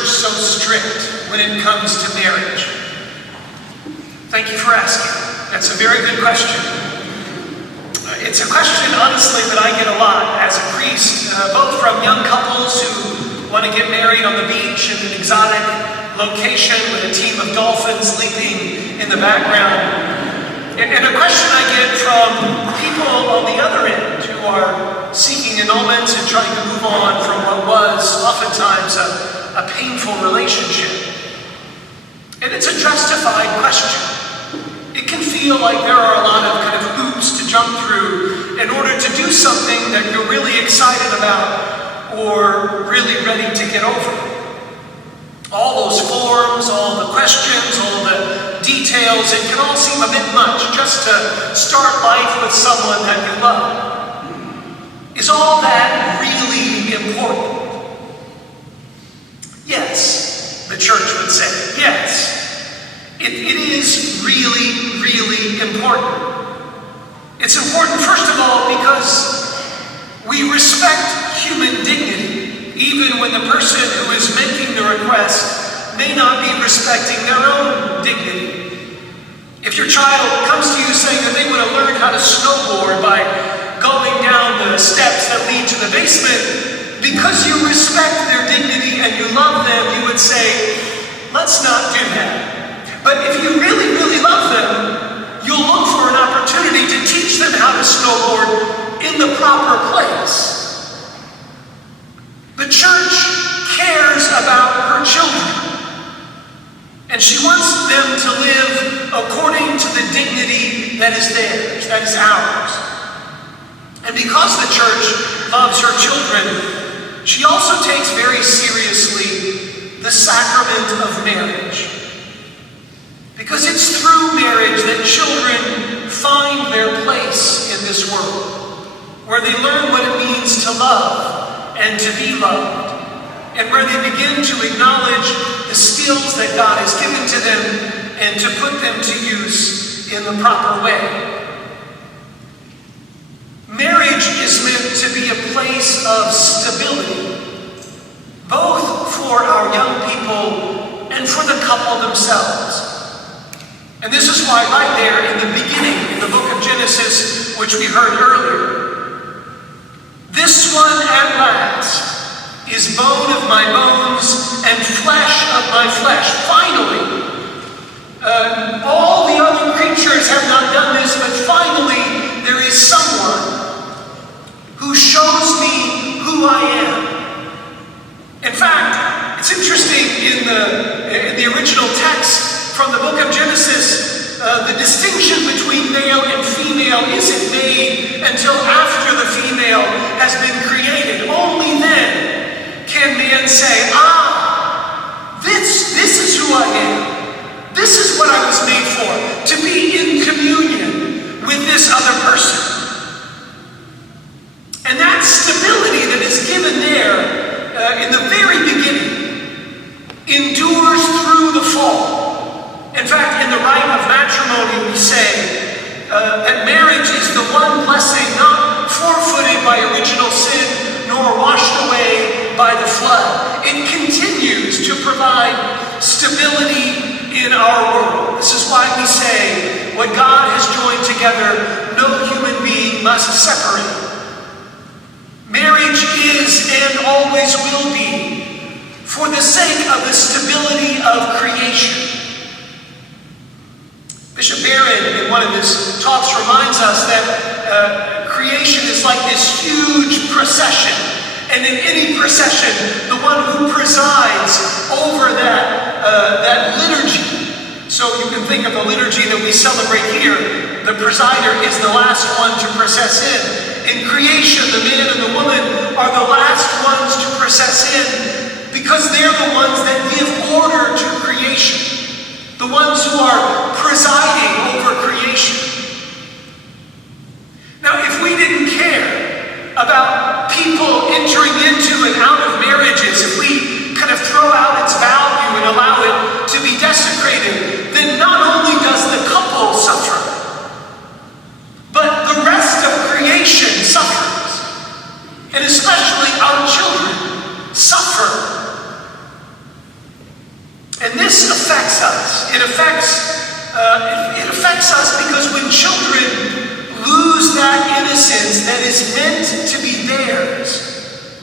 church so strict when it comes to marriage? Thank you for asking. That's a very good question. It's a question, honestly, that I get a lot as a priest, both from young couples who want to get married on the beach in an exotic location with a team of dolphins leaping in the background. And a question I get from people on the other end who are seeking annulment and trying to move on from what was oftentimes a painful relationship. And it's a justified question. It can feel like there are a lot of kind of hoops to jump through in order to do something that you're really excited about or really ready to get over. All those forms, all the questions, all the details, it can all seem a bit much just to start life with someone that you love. Is all that really important? Yes, the church would say. Yes. It is really, really important. It's important, first of all, because we respect human dignity, even when the person who is making the request may not be respecting their own dignity. If your child comes to you saying that they want to learn how to snowboard by going down the steps that lead to the basement, because you respect their dignity and you love them, you would say, let's not do that. But if you really, really love them, you'll look for an opportunity to teach them how to snowboard in the proper place. The church cares about her children, and she wants them to live according to the dignity that is theirs, that is ours. And because the church loves her children, she also takes very seriously the sacrament of marriage. Because it's through marriage that children find their place in this world, where they learn what it means to love and to be loved, and where they begin to acknowledge the skills that God has given to them and to put them to use in the proper way. Marriage is meant to be a place of stability, both for our young people and for the couple themselves. And this is why right there in the beginning, in the book of Genesis, which we heard earlier, this one at last is bone of my bones and flesh of my flesh. Finally, all the other creatures have not done this, but finally there is someone who shows me who I am. In fact, it's interesting in the original text, from the book of Genesis, the distinction between male and female isn't made until after the female has been created. Only then can man say, this is who I am. This is what I was made for, to be in communion with this other person. And that stability that is given there in the very beginning endures through the fall. In fact, in the rite of matrimony, we say that marriage is the one blessing not forfeited by original sin nor washed away by the flood. It continues to provide stability in our world. This is why we say, what God has joined together, no human being must separate. Marriage is and always will be for the sake of the stability of creation. Bishop Barron, in one of his talks, reminds us that creation is like this huge procession. And in any procession, the one who presides over that liturgy. So you can think of the liturgy that we celebrate here. The presider is the last one to process in. In creation, the man and the woman are the last ones to process in because they're the ones that give order to creation. The ones who are presiding over creation. Now, if we didn't care about people entering into and out of marriages, if we kind of throw out its value and allow it to be desecrated, then not only does the couple suffer, but the rest of creation suffers. And especially our children.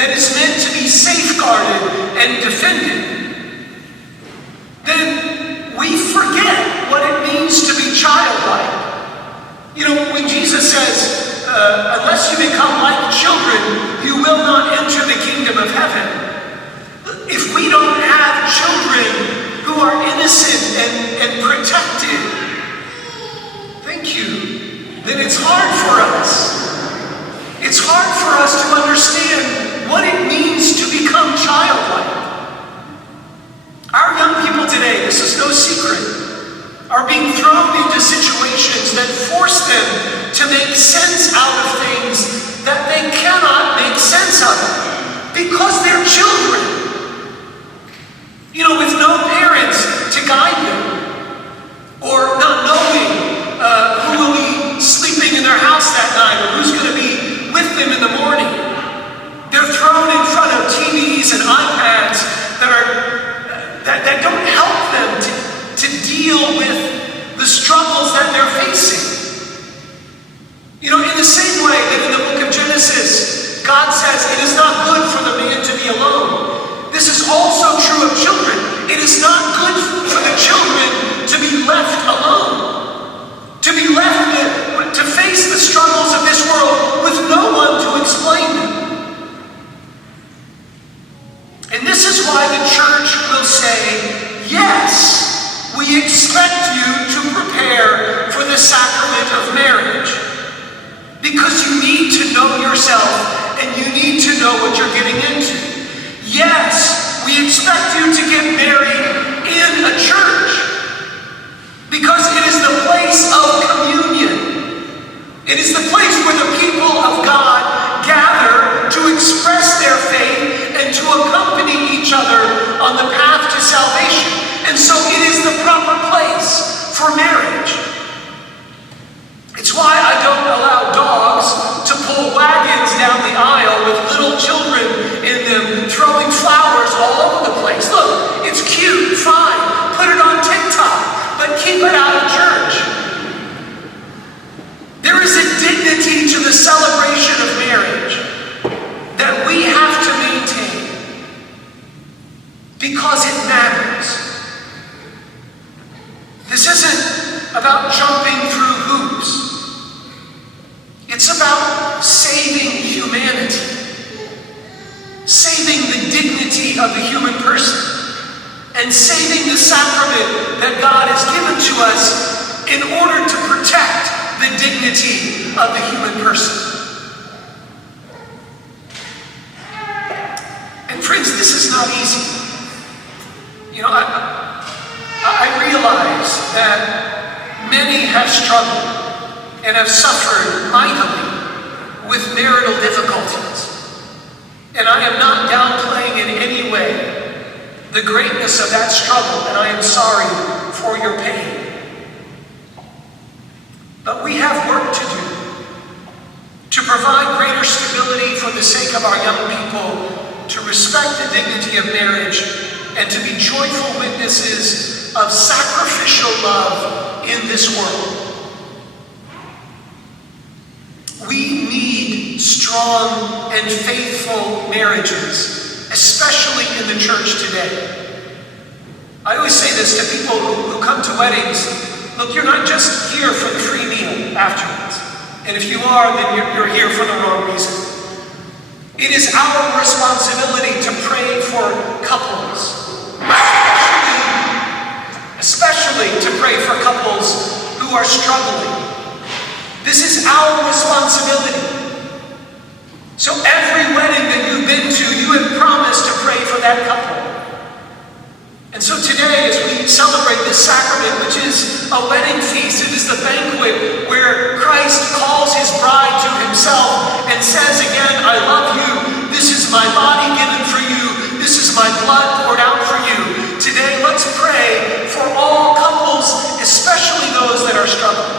that is meant to be safeguarded and defended, then we forget what it means to be childlike. When Jesus says, unless you become like children, you will not enter the kingdom of heaven. If we don't have children who are innocent and protected, thank you, then it's hard for us. It's hard for us to understand what it means to become childlike. Our young people today, this is no secret, are being thrown into situations that force them to make sense out of things that they cannot make sense out of because they're children. With no parents to guide them, or not knowing who will be sleeping in their house that night, or who's going to be with them in the morning. They're thrown in front of TVs and iPads that don't help them to deal with the struggles that they're facing. In the same way that in the book of Genesis, God says it is not good for the man to be alone. This is also true of children. It is not good for the children to be left alone, to be left to face the struggles of this world with no one to explain them. And this is why the church will say, yes, we expect you to prepare for the sacrament of marriage, because you need to know yourself and you need to know what you're getting into. Yes, we expect you to get married in a church, because it is the place of communion. It is the place where the people of God gather to express their faith and to accompany each other on the path to salvation. And so it is the proper place for marriage. It's why I don't allow dogs to pull wagons down the aisle with little children in them throwing flowers all over the place. Look, it's cute, fine, put it on TikTok, but keep it out of church. There is a dignity to the celebration of marriage that we have to maintain because it matters. This isn't about jumping through hoops. It's about saving humanity, saving the dignity of the human person, and saving the sacrament that God has given to us in order to protect the dignity of the human person. And friends, this is not easy. I realize that many have struggled and have suffered mightily with marital difficulties. And I am not downplaying in any way the greatness of that struggle, and I am sorry for your pain. But we have work to do to provide greater stability for the sake of our young people, to respect the dignity of marriage, and to be joyful witnesses of sacrificial love in this world. We need strong and faithful marriages, especially in the church today. I always say this to people who come to weddings. Look, you're not just here for the free meal afterwards. And if you are, then you're here for the wrong reason. It is our responsibility to pray for couples, especially to pray for couples who are struggling. This is our responsibility. So every wedding that you've been to, you have promised to pray for that couple. And so today, as we celebrate this sacrament, which is a wedding feast, it is the banquet where Christ calls his bride to himself and says again, I love you. This is my body given for you. This is my blood poured out for you. Today, let's pray for all couples, especially those that are struggling,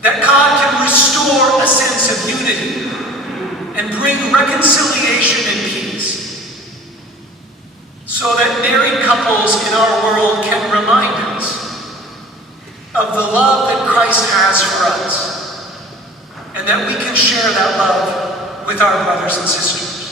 that God can restore a sense of unity and bring reconciliation and peace, so that married couples in our world can remind us of the love that Christ has for us, and that we can share that love with with our brothers and sisters.